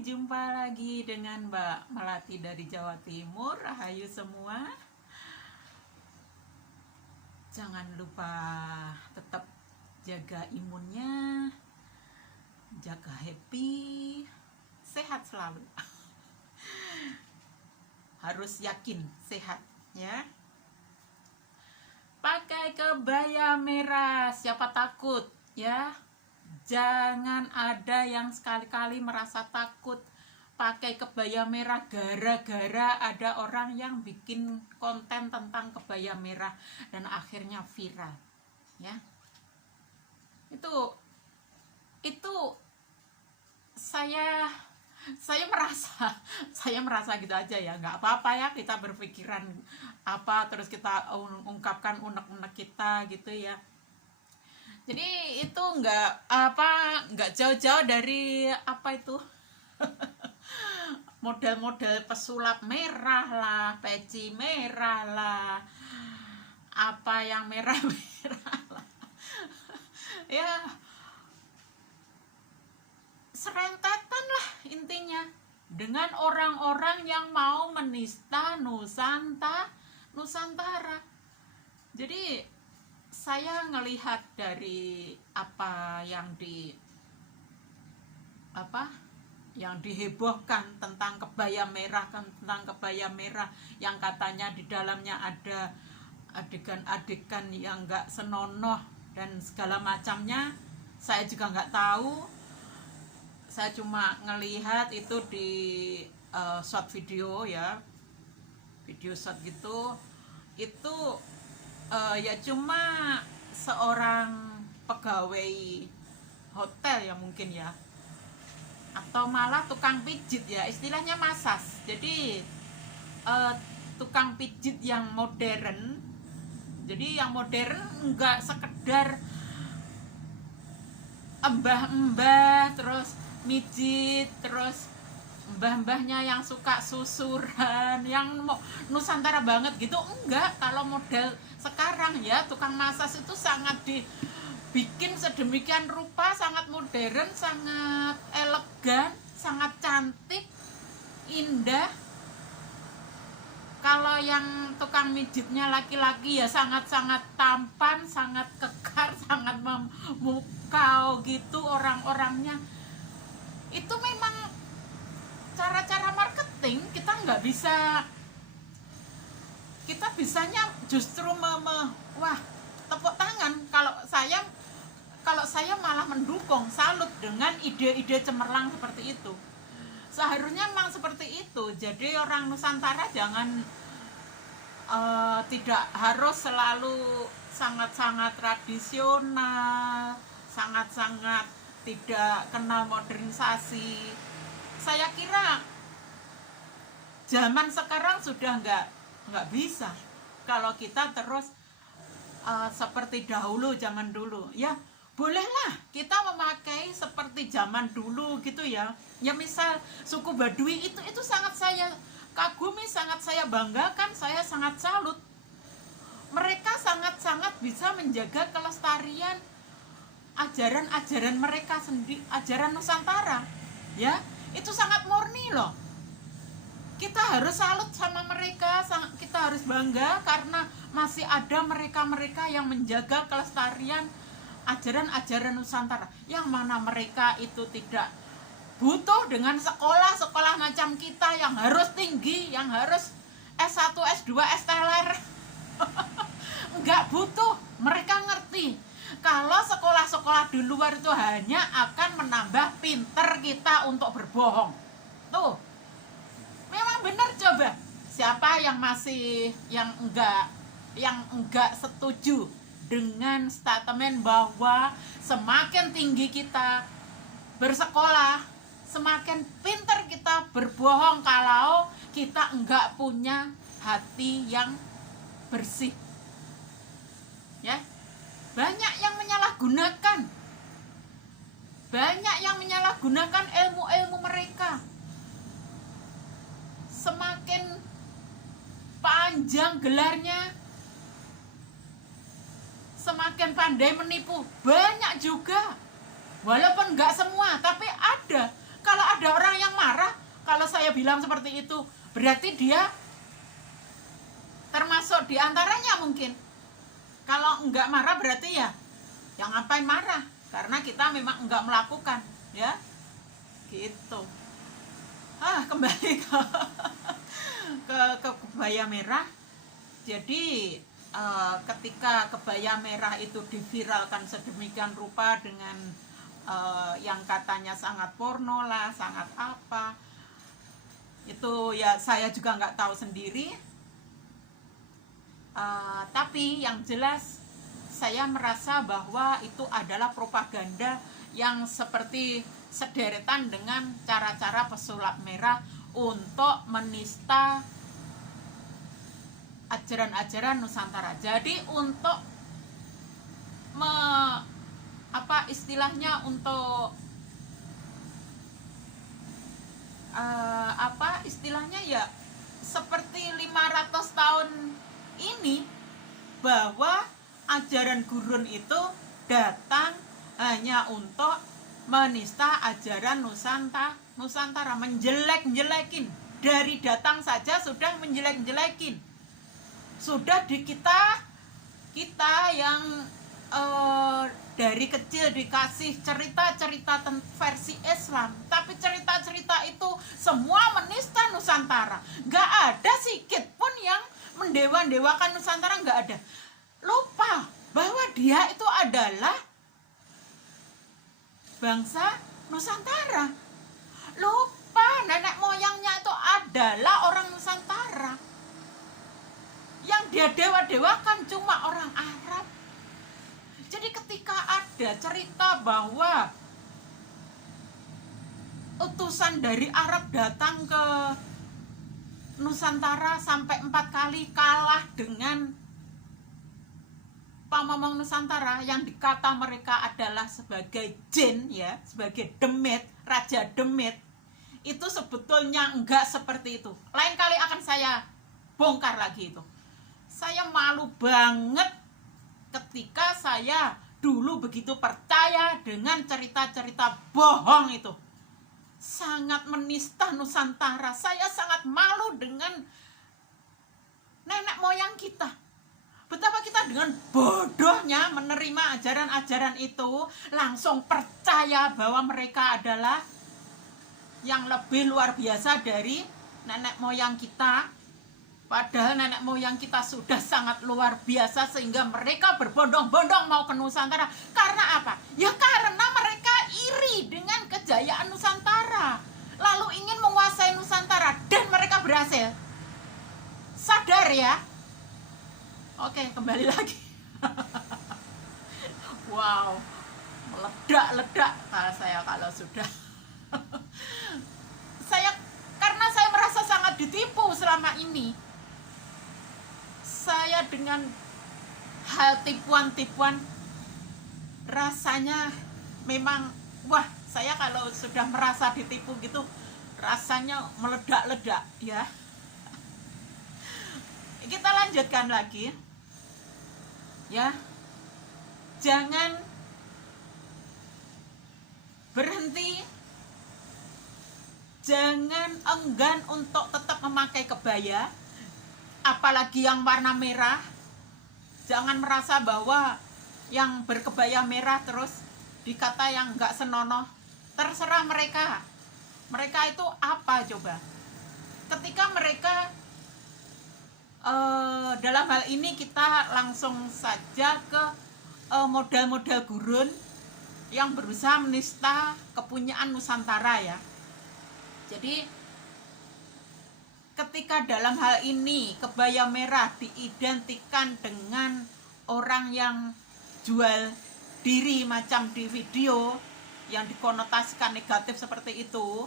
Jumpa lagi dengan Mbak Melati dari Jawa Timur. Rahayu semua. Jangan lupa tetap jaga imunnya, jaga happy, sehat selalu. Harus yakin sehat ya. Pakai kebaya merah, siapa takut ya? Jangan ada yang sekali-kali merasa takut pakai kebaya merah gara-gara ada orang yang bikin konten tentang kebaya merah dan akhirnya viral ya. Itu saya merasa gitu aja ya, nggak apa-apa ya kita berpikiran apa terus kita ungkapkan unek-unek kita gitu ya. Jadi itu nggak jauh-jauh dari apa itu model-model pesulap merah lah, peci merah lah, apa yang merah-merah lah. Ya serentetan lah intinya dengan orang-orang yang mau menista Nusantara. Jadi saya ngelihat dari apa yang dihebohkan tentang kebaya merah yang katanya di dalamnya ada adegan-adegan yang nggak senonoh dan segala macamnya. Saya juga nggak tahu, saya cuma ngelihat itu di short video ya, video short gitu. Itu ya cuma seorang pegawai hotel ya mungkin ya, atau malah tukang pijit ya, istilahnya masas. Jadi tukang pijit yang modern. Jadi yang modern enggak sekedar mbah-mbah terus mijit, terus mbah-mbahnya yang suka susuran, yang Nusantara banget gitu, enggak. Kalau model sekarang ya, tukang masas itu sangat dibikin sedemikian rupa, sangat modern, sangat elegan, sangat cantik, indah. Kalau yang tukang mijitnya laki-laki ya sangat-sangat tampan, sangat kekar, sangat memukau gitu orang-orangnya. Itu memang cara-cara marketing. Kita bisanya justru wah, tepuk tangan. Kalau saya malah mendukung, salut dengan ide-ide cemerlang seperti itu. Seharusnya memang seperti itu. Jadi orang Nusantara jangan tidak harus selalu sangat-sangat tradisional, sangat-sangat tidak kenal modernisasi. Saya kira zaman sekarang sudah nggak bisa kalau kita terus seperti dahulu, zaman dulu ya. Bolehlah kita memakai seperti zaman dulu gitu ya. Ya misal suku Baduy itu sangat saya kagumi, sangat saya banggakan, saya sangat salut. Mereka sangat-sangat bisa menjaga kelestarian ajaran-ajaran mereka sendiri, ajaran Nusantara ya. Itu sangat murni loh. Kita harus salut sama mereka, kita harus bangga karena masih ada mereka-mereka yang menjaga kelestarian ajaran-ajaran Nusantara, yang mana mereka itu tidak butuh dengan sekolah macam kita yang harus tinggi, yang harus S1, S2, S-teler. Enggak butuh. Mereka ngerti kalau sekolah-sekolah di luar itu hanya akan menambah pinter kita untuk berbohong. Tuh, memang benar. Coba siapa yang enggak setuju dengan statement bahwa semakin tinggi kita bersekolah, semakin pintar kita berbohong kalau kita enggak punya hati yang bersih ya. Banyak yang menyalahgunakan ilmu-ilmu mereka. Semakin panjang gelarnya, semakin pandai menipu. Banyak juga, walaupun nggak semua, tapi ada. Kalau ada orang yang marah saya bilang seperti itu, berarti dia termasuk di antaranya mungkin. Kalau enggak marah berarti ya ngapain marah, karena kita memang enggak melakukan, ya gitu. Kembali ke kebaya merah. Jadi ketika kebaya merah itu diviralkan sedemikian rupa dengan yang katanya sangat porno lah, sangat apa, itu ya saya juga nggak tahu sendiri. Tapi yang jelas saya merasa bahwa itu adalah propaganda yang seperti sederetan dengan cara-cara pesulap merah untuk menista ajaran-ajaran Nusantara. Jadi untuk istilahnya ya seperti 500 tahun ini, bahwa ajaran gurun itu datang hanya untuk menista ajaran Nusantara, menjelek-jelekin. Dari datang saja sudah menjelek-jelekin. Sudah di kita yang dari kecil dikasih cerita-cerita versi Islam, tapi cerita-cerita itu semua menista Nusantara. Gak ada sedikit pun yang mendewa-dewakan Nusantara, gak ada. Lupa bahwa dia itu adalah bangsa Nusantara. Lupa nenek moyangnya itu adalah orang Nusantara. Yang dia dewa-dewakan cuma orang Arab. Jadi ketika ada cerita bahwa utusan dari Arab datang ke Nusantara sampai 4 kali kalah dengan pamomong Nusantara yang dikata mereka adalah sebagai jin, ya, sebagai demit, raja demit, itu sebetulnya enggak seperti itu. Lain kali akan saya bongkar lagi itu. Saya malu banget ketika saya dulu begitu percaya dengan cerita-cerita bohong itu. Sangat menista Nusantara. Saya sangat malu dengan nenek moyang kita. Betapa kita dengan bodohnya menerima ajaran-ajaran itu, langsung percaya bahwa mereka adalah yang lebih luar biasa dari nenek moyang kita. Padahal nenek moyang kita sudah sangat luar biasa sehingga mereka berbondong-bondong mau ke Nusantara. Karena apa? Ya karena mereka iri dengan kejayaan Nusantara, lalu ingin menguasai Nusantara, dan mereka berhasil. Sadar ya? Oke, kembali lagi. Wow, meledak-ledak saya kalau sudah. Karena saya merasa sangat ditipu selama ini. Saya dengan hal tipuan-tipuan, rasanya memang, wah, saya kalau sudah merasa ditipu gitu rasanya meledak-ledak, ya. Kita lanjutkan lagi, ya. Jangan berhenti, jangan enggan untuk tetap memakai kebaya, apalagi yang warna merah. Jangan merasa bahwa yang berkebaya merah terus dikata yang enggak senonoh. Terserah mereka. Mereka itu apa coba? Ketika mereka dalam hal ini kita langsung saja ke model-model gurun yang berusaha menista kepunyaan Nusantara, ya. Jadi ketika dalam hal ini kebaya merah diidentikan dengan orang yang jual diri macam di video yang dikonotasikan negatif seperti itu,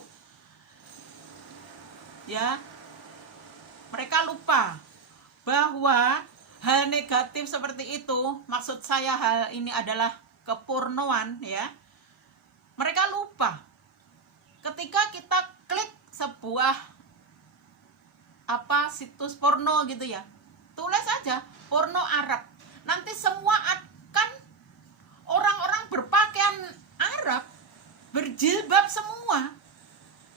ya, mereka lupa bahwa hal negatif seperti itu, maksud saya hal ini adalah kepornoan, ya. Mereka lupa ketika kita klik sebuah situs porno gitu, ya, tulis aja porno Arab, nanti semua akan orang-orang berpakaian Arab, berjilbab semua,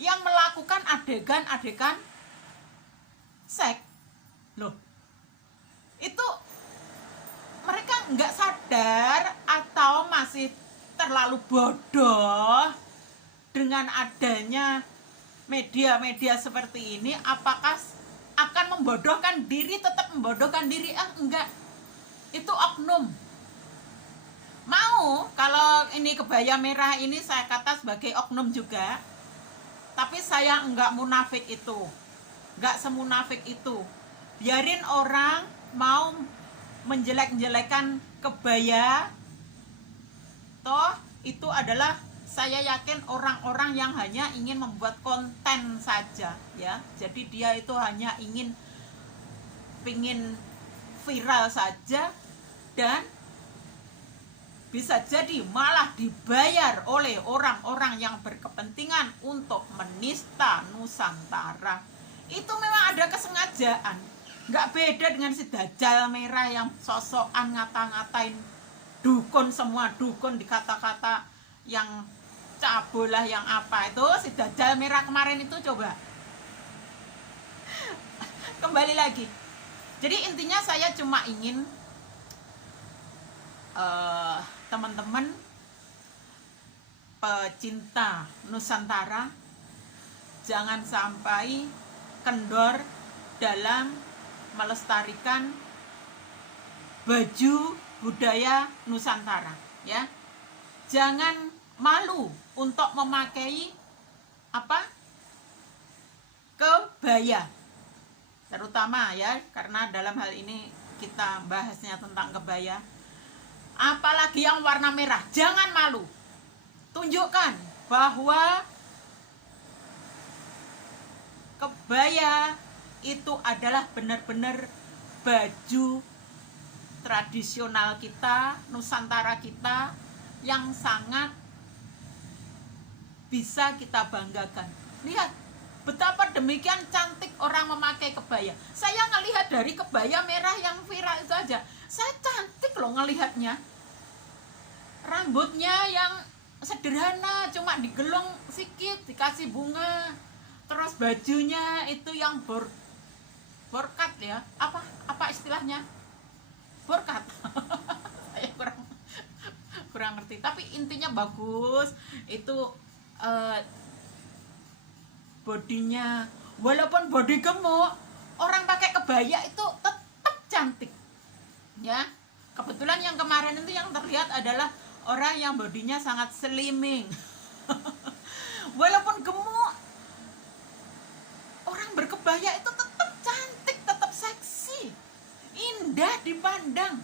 yang melakukan adegan-adegan seks. Loh, itu mereka nggak sadar atau masih terlalu bodoh dengan adanya media-media seperti ini? Apakah akan membodohkan diri, tetap membodohkan diri? Enggak, itu oknum. Mau kalau ini kebaya merah ini saya kata sebagai oknum juga, tapi saya enggak munafik itu, enggak semunafik itu. Biarin orang mau menjelek-jelekan kebaya, toh itu adalah, saya yakin orang-orang yang hanya ingin membuat konten saja ya. Jadi dia itu hanya pingin viral saja, dan bisa jadi malah dibayar oleh orang-orang yang berkepentingan untuk menista Nusantara. Itu memang ada kesengajaan. Nggak beda dengan si Dajjal merah yang sosokan ngata-ngatain dukun, semua dukun dikata-kata yang cabul lah, yang apa itu. Si Dajjal merah kemarin itu, coba kembali lagi. Jadi intinya saya cuma ingin teman-teman pecinta Nusantara jangan sampai kendor dalam melestarikan baju budaya Nusantara ya. Jangan malu untuk memakai kebaya, terutama ya, karena dalam hal ini kita bahasnya tentang kebaya, apalagi yang warna merah. Jangan malu, tunjukkan bahwa kebaya itu adalah benar-benar baju tradisional kita, Nusantara kita, yang sangat bisa kita banggakan. Lihat betapa demikian cantik orang memakai kebaya. Saya ngelihat dari kebaya merah yang viral itu aja, saya cantik loh ngelihatnya. Rambutnya yang sederhana, cuma digelung sedikit, dikasih bunga. Terus bajunya itu yang borkat ya, apa istilahnya, borkat. Saya kurang ngerti, tapi intinya bagus. Itu bodinya, walaupun body gemuk, orang pakai kebaya itu tetap cantik ya. Kebetulan yang kemarin itu yang terlihat adalah orang yang bodinya sangat slimming. Walaupun gemuk, orang berkebaya itu tetap cantik, tetap seksi, indah dipandang.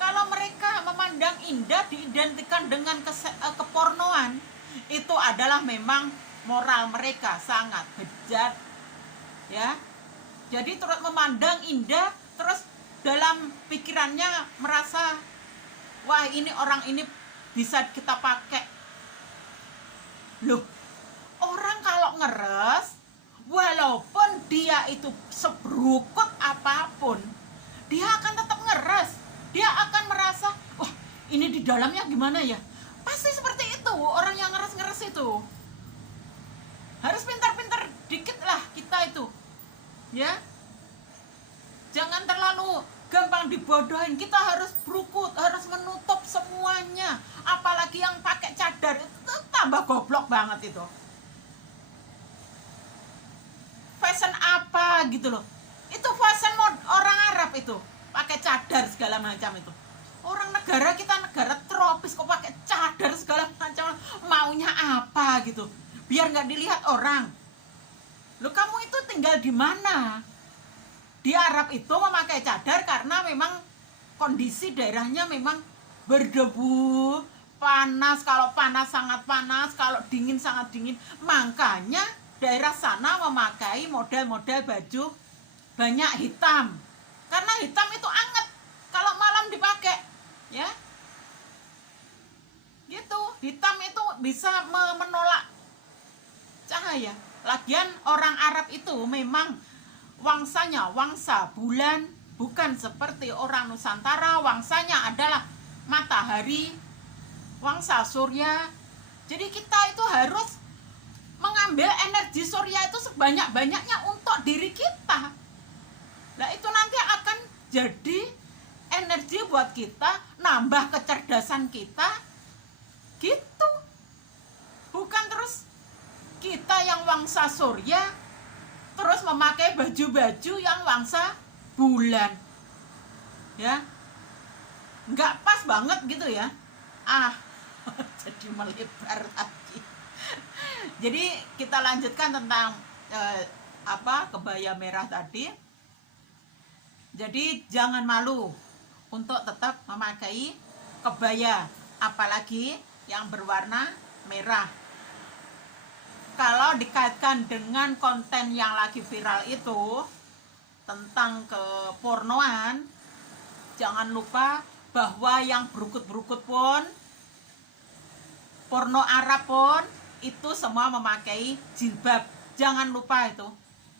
Kalau mereka memandang indah diidentikan dengan kepornoan, itu adalah memang moral mereka sangat bejat ya. Jadi terus memandang indah, terus dalam pikirannya merasa, wah ini orang ini bisa kita pakai. Loh, orang kalau ngeres, walaupun dia itu seberukut apapun, dia akan tetap ngeres. Dia akan merasa, wah ini di dalamnya gimana ya. Pasti seperti itu orang yang ngeres-ngeres itu. Harus pintar-pintar dikit lah kita itu ya. Jangan terlalu gampang dibodohin. Kita harus berukut, harus menutup semuanya. Apalagi yang pakai cadar itu tambah goblok banget itu. Fashion apa gitu loh. Itu fashion orang Arab itu, pakai cadar segala macam itu. Orang negara kita negara tropis kok pakai cadar segala macam. Maunya apa gitu? Biar nggak dilihat orang. Loh, kamu itu tinggal di mana? Di Arab itu memakai cadar karena memang kondisi daerahnya memang berdebu, panas. Kalau panas sangat panas, kalau dingin sangat dingin. Makanya daerah sana memakai model-model baju banyak hitam. Karena hitam itu anget kalau malam dipakai, ya. Gitu, hitam itu bisa menolak cahaya. Lagian orang Arab itu memang wangsanya wangsa bulan, bukan seperti orang Nusantara. Wangsanya adalah matahari, wangsa surya. Jadi kita itu harus mengambil energi energi surya itu sebanyak-banyaknya untuk diri kita. Nah itu nanti akan jadi energi buat kita, nambah kecerdasan kita gitu. Bukan terus kita yang wangsa surya terus memakai baju-baju yang wangsa bulan, ya nggak pas banget gitu ya. Jadi melebar lagi. Jadi kita lanjutkan tentang kebaya merah tadi. Jadi jangan malu untuk tetap memakai kebaya, apalagi yang berwarna merah. Kalau dikaitkan dengan konten yang lagi viral itu tentang kepornoan, jangan lupa bahwa yang berukut-berukut pun, porno Arab pun, itu semua memakai jilbab. Jangan lupa itu.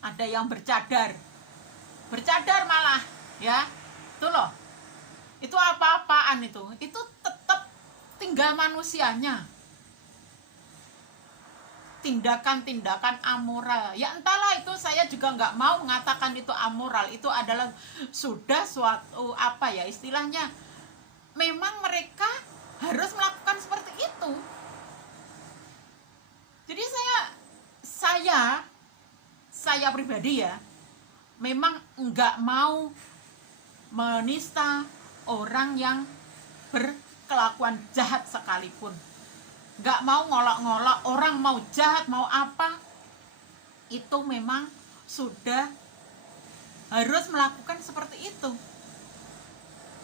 Ada yang bercadar malah, ya. Itu loh. Itu apa-apaan itu? Itu tetap tinggal manusianya. Tindakan-tindakan amoral. Ya entahlah, itu saya juga nggak mau mengatakan itu amoral. Itu adalah sudah suatu istilahnya. Memang mereka harus melakukan seperti itu. Jadi saya pribadi ya, memang nggak mau menista orang yang berkelakuan jahat sekalipun. Nggak mau ngolok-ngolok orang mau jahat mau apa, itu memang sudah harus melakukan seperti itu.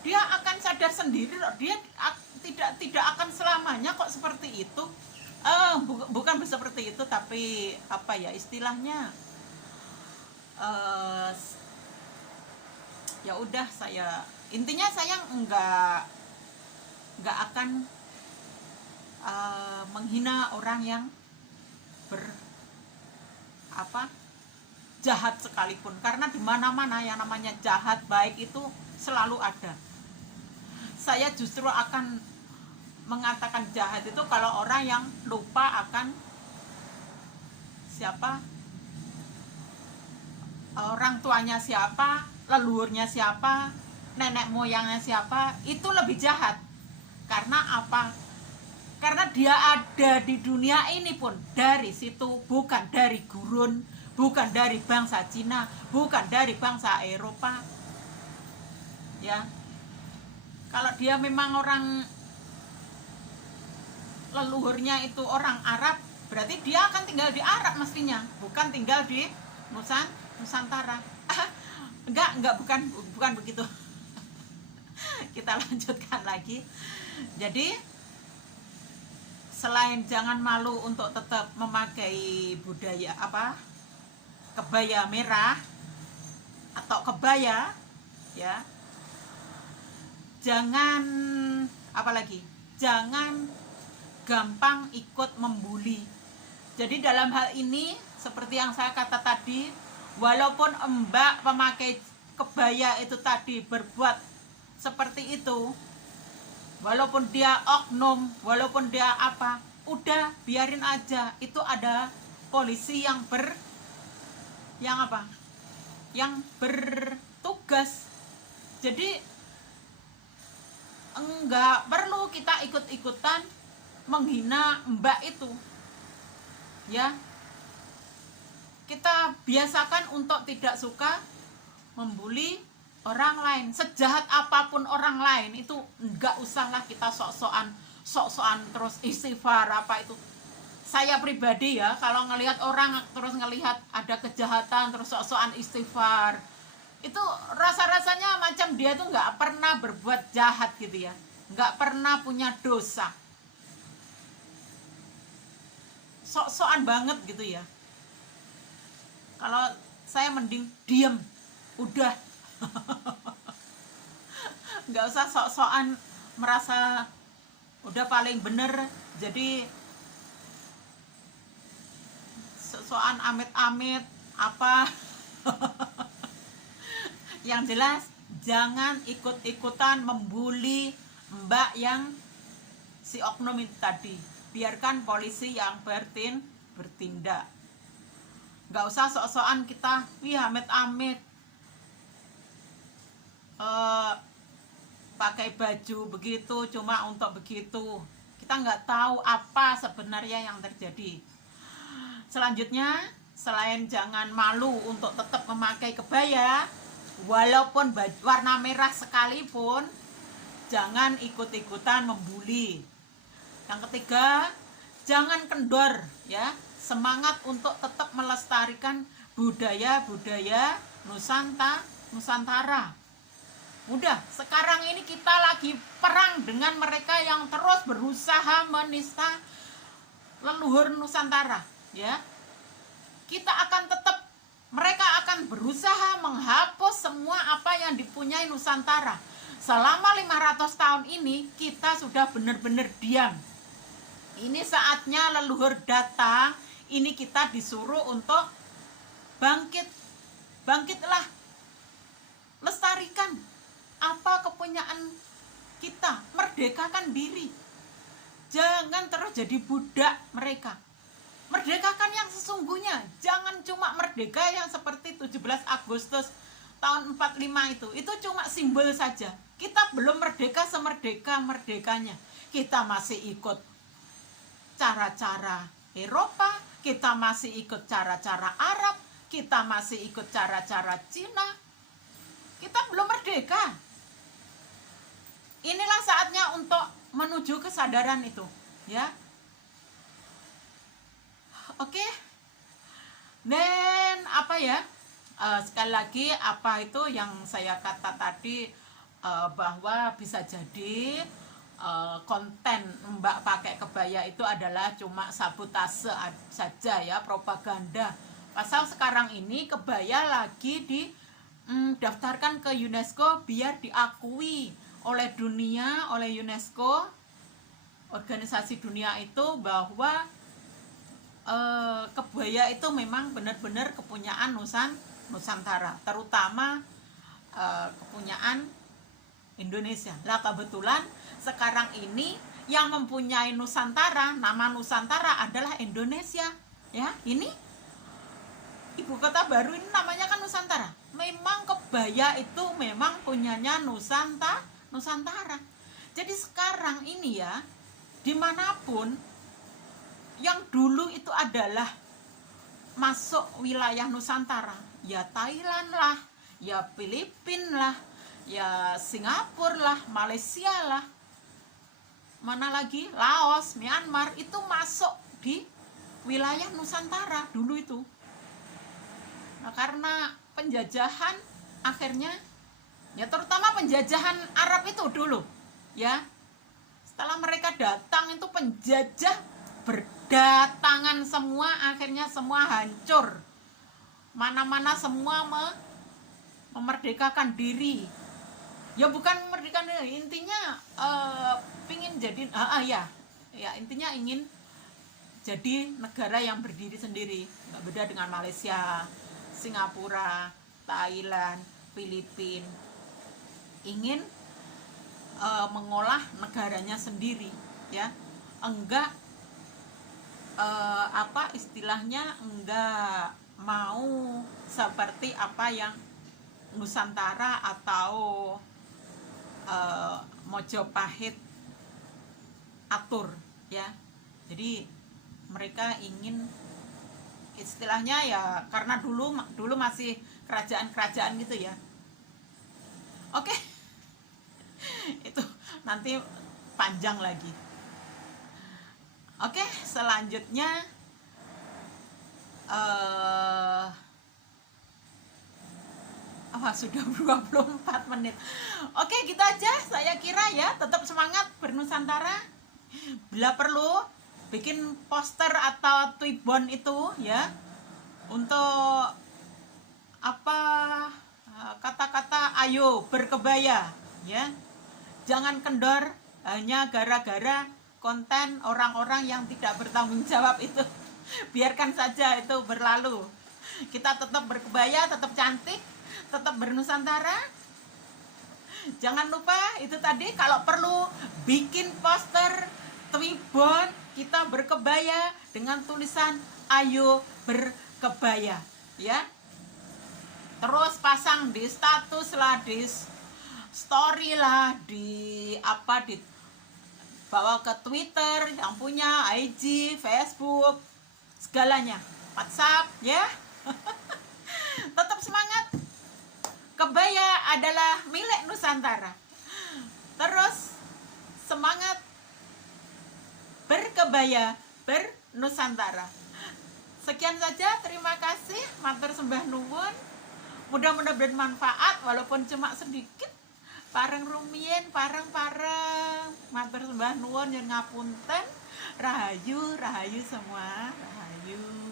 Dia akan sadar sendiri, dia tidak akan selamanya kok seperti itu. Bukan seperti itu, tapi istilahnya ya udah, intinya saya nggak akan menghina orang yang jahat sekalipun, karena di mana-mana yang namanya jahat baik itu selalu ada. Saya justru akan mengatakan jahat itu kalau orang yang lupa akan siapa orang tuanya, siapa leluhurnya, siapa nenek moyangnya, siapa, itu lebih jahat. Karena apa? Karena dia ada di dunia ini pun dari situ, bukan dari gurun, bukan dari bangsa Cina, bukan dari bangsa Eropa, ya. Kalau dia memang orang leluhurnya itu orang Arab, berarti dia akan tinggal di Arab mestinya, bukan tinggal di Nusantara. Bukan begitu. Kita lanjutkan lagi. Jadi selain jangan malu untuk tetap memakai budaya kebaya merah atau kebaya, ya, jangan jangan gampang ikut membuli. Jadi dalam hal ini seperti yang saya kata tadi, walaupun mbak pemakai kebaya itu tadi berbuat seperti itu, walaupun dia oknum, walaupun dia udah biarin aja. Itu ada polisi yang bertugas. Jadi enggak perlu kita ikut-ikutan menghina mbak itu, ya. Kita biasakan untuk tidak suka membuli orang lain. Sejahat apapun orang lain itu enggak usahlah kita sok-sokan terus istighfar itu. Saya pribadi ya, kalau ngelihat orang terus ngelihat ada kejahatan terus sok-sokan istighfar, itu rasa-rasanya macam dia tuh nggak pernah berbuat jahat gitu ya, nggak pernah punya dosa, sok-sokan banget gitu ya. Kalau saya mending diem, udah. Nggak usah sok-sokan merasa udah paling bener, jadi sok-sokan amit-amit Yang jelas jangan ikut-ikutan membuli mbak yang si oknum itu tadi. Biarkan polisi yang bertindak. Nggak usah sok-sokan kita amit-amit pakai baju begitu cuma untuk begitu. Kita nggak tahu apa sebenarnya yang terjadi. Selanjutnya, selain jangan malu untuk tetap memakai kebaya, walaupun warna merah sekalipun, jangan ikut-ikutan membuli. Yang ketiga, jangan kendor ya. Semangat untuk tetap melestarikan budaya-budaya Nusantara. Udah, sekarang ini kita lagi perang dengan mereka yang terus berusaha menista leluhur Nusantara, ya. Mereka akan berusaha menghapus semua apa yang dipunyai Nusantara. Selama 500 tahun ini kita sudah benar-benar diam. Ini saatnya leluhur datang, ini kita disuruh untuk bangkit. Bangkitlah. Lestarikan apa kepunyaan kita, merdekakan diri. Jangan terus jadi budak mereka. Merdekakan yang sesungguhnya. Jangan cuma merdeka yang seperti 17 Agustus tahun 45 itu. Itu cuma simbol saja. Kita belum merdeka semerdeka-merdekanya. Kita masih ikut cara-cara Eropa, kita masih ikut cara-cara Arab, kita masih ikut cara-cara Cina. Kita belum merdeka. Inilah saatnya untuk menuju kesadaran itu, ya. Oke. Dan apa ya? Sekali lagi apa itu yang saya kata tadi, bahwa bisa jadi konten Mbak pakai kebaya itu adalah cuma sabotase saja ya, propaganda. Pasal sekarang ini kebaya lagi daftarkan ke UNESCO biar diakui oleh dunia, oleh UNESCO, organisasi dunia itu, bahwa kebaya itu memang benar-benar kepunyaan Nusantara, terutama kepunyaan Indonesia. Lah kebetulan sekarang ini yang mempunyai Nusantara, nama Nusantara adalah Indonesia, ya. Ini ibu kota baru ini namanya kan Nusantara. Memang kebaya itu memang punyanya Nusantara. Jadi sekarang ini ya, dimanapun yang dulu itu adalah masuk wilayah Nusantara, ya Thailand lah, ya Filipina lah, ya Singapura lah, Malaysia lah, mana lagi, Laos, Myanmar, itu masuk di wilayah Nusantara dulu itu. Nah, karena penjajahan akhirnya, ya terutama penjajahan Arab itu dulu, ya. Setelah mereka datang itu penjajah berdatangan semua, akhirnya semua hancur. Mana-mana semua memerdekakan diri. Ya bukan memerdekakan diri, intinya pingin jadi ya intinya ingin jadi negara yang berdiri sendiri. Nggak beda dengan Malaysia, Singapura, Thailand, Filipina. Ingin mengolah negaranya sendiri, ya. Enggak istilahnya enggak mau seperti apa yang Nusantara atau Mojopahit atur, ya. Jadi mereka ingin istilahnya ya, karena dulu masih kerajaan-kerajaan gitu ya. Oke. Itu nanti panjang lagi. Oke, selanjutnya sudah 24 menit. Oke, gitu aja saya kira ya. Tetap semangat bernusantara. Bila perlu bikin poster atau twibbon itu ya, untuk kata-kata ayo berkebaya, ya. Jangan kendor hanya gara-gara konten orang-orang yang tidak bertanggung jawab itu. Biarkan saja itu berlalu. Kita tetap berkebaya, tetap cantik, tetap bernusantara. Jangan lupa itu tadi, kalau perlu bikin poster twibbon kita berkebaya dengan tulisan ayo kebaya ya, terus pasang di status lah, di story lah, di apa, di bawa ke Twitter yang punya, IG, Facebook, segalanya, WhatsApp ya. Tetap semangat, kebaya adalah milik Nusantara. Terus semangat berkebaya, bernusantara. Sekian saja, terima kasih, matur sembah nuwun. Mudah-mudahan bermanfaat walaupun cuma sedikit. Pareng rumien, pareng matur sembah nuwun, nyuwun ngapunten. Rahayu, rahayu semua, rahayu.